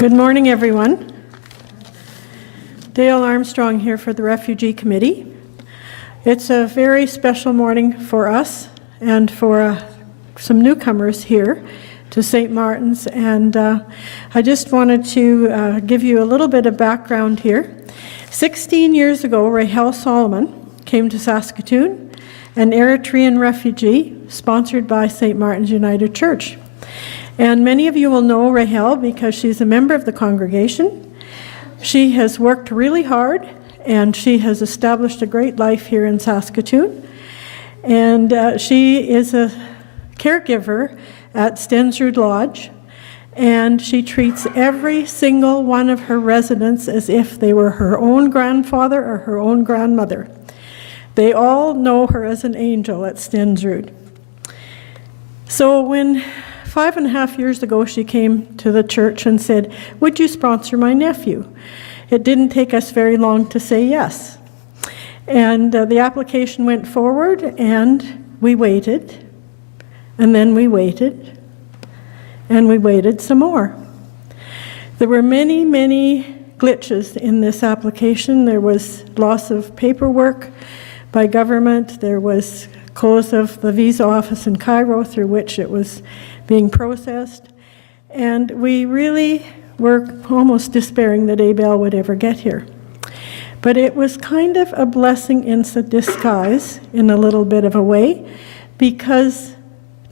Good morning, everyone. Dayle Armstrong here for the Refugee Committee. It's a very special morning for us and for some newcomers here to St. Martin's, and I just wanted to give you a little bit of background here. 16 years ago, Rahel Solomon came to Saskatoon, an Eritrean refugee sponsored by St. Martin's United Church. And many of you will know Rahel because she's a member of the congregation. She has worked really hard, and she has established a great life here in Saskatoon. And she is a caregiver at Stensrud Lodge, and she treats every single one of her residents as if they were her own grandfather or her own grandmother. They all know her as an angel at Stensrud. So when 5.5 years ago she came to the church and said, "Would you sponsor my nephew?" It didn't take us very long to say yes. And the application went forward, and we waited, and then we waited, and we waited some more. There were many, many glitches in this application. There was loss of paperwork by government. There was close of the visa office in Cairo through which it was being processed. And we really were almost despairing that Abel would ever get here. But it was kind of a blessing in disguise in a little bit of a way, because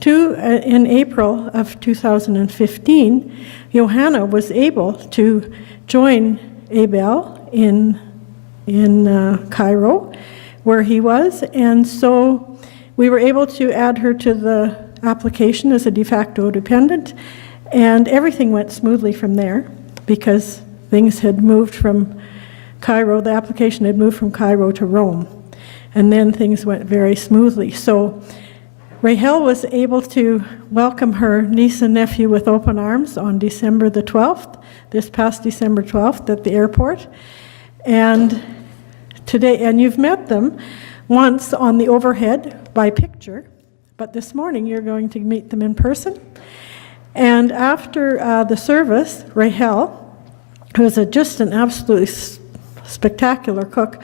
in April of 2015, Yohana was able to join Abel in Cairo, where he was, and so we were able to add her to the application as a de facto dependent, and everything went smoothly from there because things had moved from Cairo, the application had moved from Cairo to Rome, and then things went very smoothly. So Rahel was able to welcome her niece and nephew with open arms on December the 12th, this past December 12th at the airport. And today, and you've met them once on the overhead by picture, but this morning you're going to meet them in person. And after the service, Rahel, who is just an absolutely spectacular cook,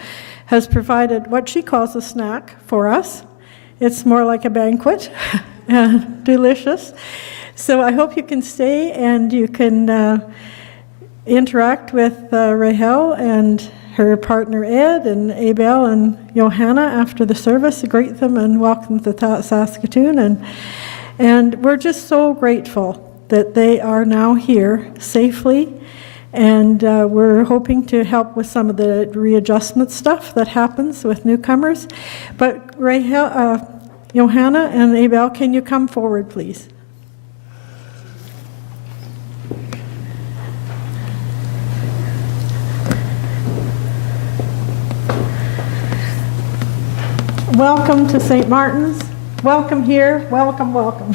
has provided what she calls a snack for us. It's more like a banquet, delicious. So I hope you can stay and you can interact with Rahel and her partner Ed and Abel and Yohana after the service, greet them and welcome them to Saskatoon. And we're just so grateful that they are now here safely, and we're hoping to help with some of the readjustment stuff that happens with newcomers. But Rahel, Yohana and Abel, can you come forward, please? Welcome to St. Martin's. Welcome here. Welcome, welcome.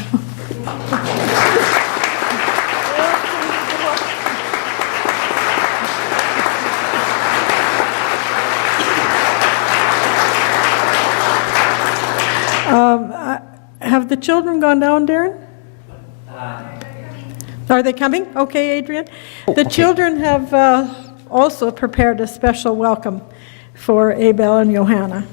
Have the children gone down, Darren? Are they coming? Okay, Adrian. The children have also prepared a special welcome for Abel and Yohana.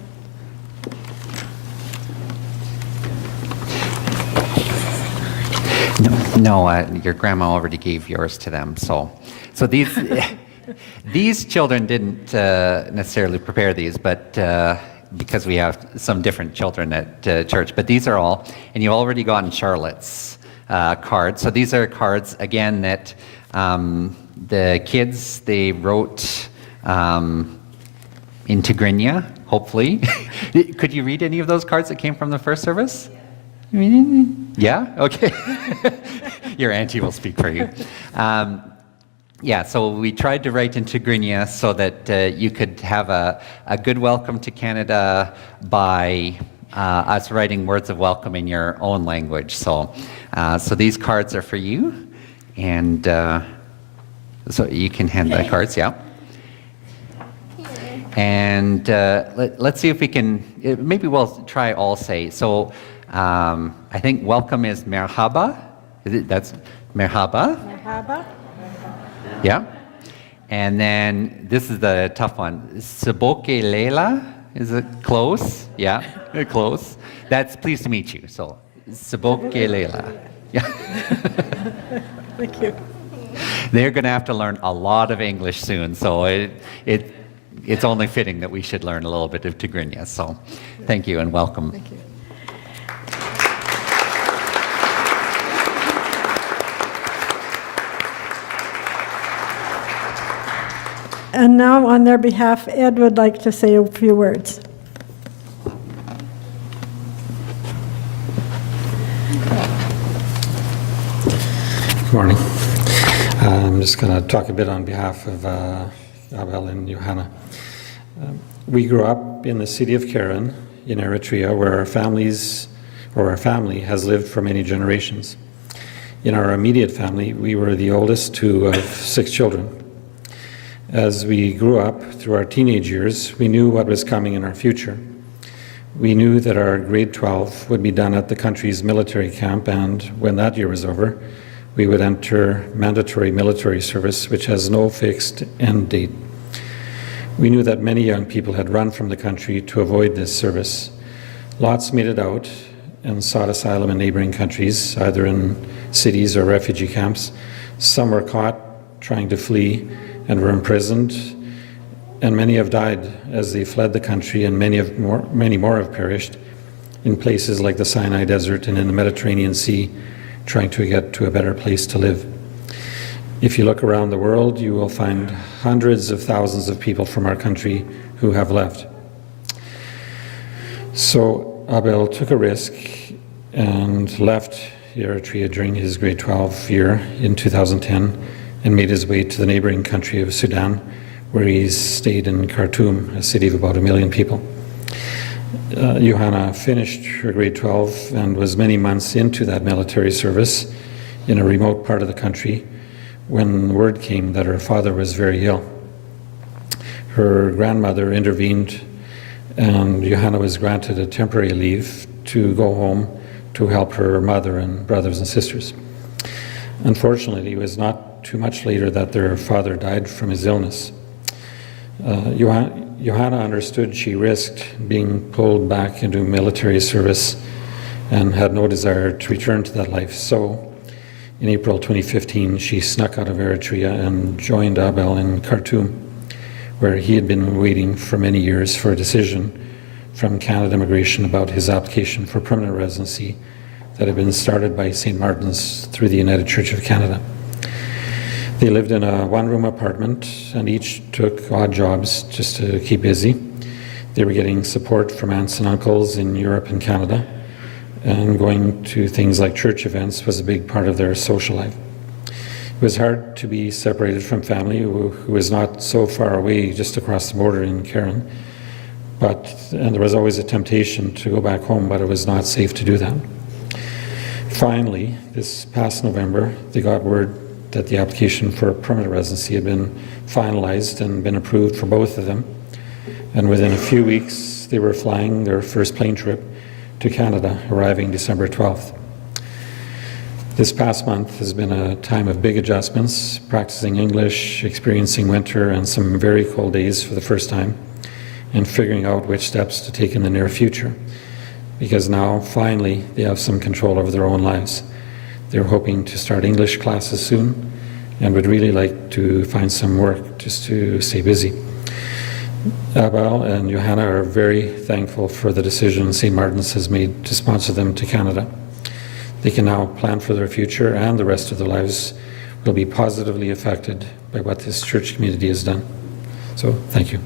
No, your grandma already gave yours to them. So these children didn't necessarily prepare these, but because we have some different children at church. But these are all, and you've already gotten Charlotte's card. So these are cards again that the kids they wrote in Tigrinya. Hopefully, could you read any of those cards that came from the first service? Yeah? Okay. Your auntie will speak for you. Yeah, so we tried to write in Tigrinya so that you could have a good welcome to Canada by us writing words of welcome in your own language. So these cards are for you, and so you can hand the cards, yeah. And let's see if we can, maybe we'll try all say. So I think welcome is merhaba. That's merhaba. Merhaba. Yeah. And then this is the tough one. Saboke Leila, is it close? Yeah, close. That's pleased to meet you. So Saboke Leila. Yeah. Thank you. They're going to have to learn a lot of English soon, so it's only fitting that we should learn a little bit of Tigrinya. So thank you and welcome. Thank you. And now, on their behalf, Ed would like to say a few words. Good morning. I'm just going to talk a bit on behalf of Abel and Yohana. We grew up in the city of Karen in Eritrea, where our family has lived for many generations. In our immediate family, we were the oldest two of 6 children. As we grew up through our teenage years, we knew what was coming in our future. We knew that our grade 12 would be done at the country's military camp, and when that year was over, we would enter mandatory military service, which has no fixed end date. We knew that many young people had run from the country to avoid this service. Lots made it out and sought asylum in neighboring countries, either in cities or refugee camps. Some were caught trying to flee and were imprisoned, and many have died as they fled the country, and many more have perished in places like the Sinai Desert and in the Mediterranean Sea, trying to get to a better place to live. If you look around the world, you will find hundreds of thousands of people from our country who have left. So Abel took a risk and left Eritrea during his grade 12 year in 2010 and made his way to the neighboring country of Sudan, where he stayed in Khartoum, a city of about 1 million people. Yohana finished her grade 12 and was many months into that military service in a remote part of the country when word came that her father was very ill. Her grandmother intervened, and Yohana was granted a temporary leave to go home to help her mother and brothers and sisters. Unfortunately, it was not too much later that their father died from his illness. Yohana understood she risked being pulled back into military service and had no desire to return to that life. So in April 2015, she snuck out of Eritrea and joined Abel in Khartoum, where he had been waiting for many years for a decision from Canada Immigration about his application for permanent residency that had been started by St. Martin's through the United Church of Canada. They lived in a one-room apartment and each took odd jobs just to keep busy. They were getting support from aunts and uncles in Europe and Canada, and going to things like church events was a big part of their social life. It was hard to be separated from family who was not so far away, just across the border in Karen, and there was always a temptation to go back home, but it was not safe to do that. Finally, this past November, they got word that the application for permanent residency had been finalized and been approved for both of them. And within a few weeks, they were flying their first plane trip to Canada, arriving December 12th. This past month has been a time of big adjustments, practicing English, experiencing winter and some very cold days for the first time, and figuring out which steps to take in the near future. Because now, finally, they have some control over their own lives. They're hoping to start English classes soon and would really like to find some work just to stay busy. Abel and Yohana are very thankful for the decision St. Martin's has made to sponsor them to Canada. They can now plan for their future, and the rest of their lives will be positively affected by what this church community has done. So, thank you.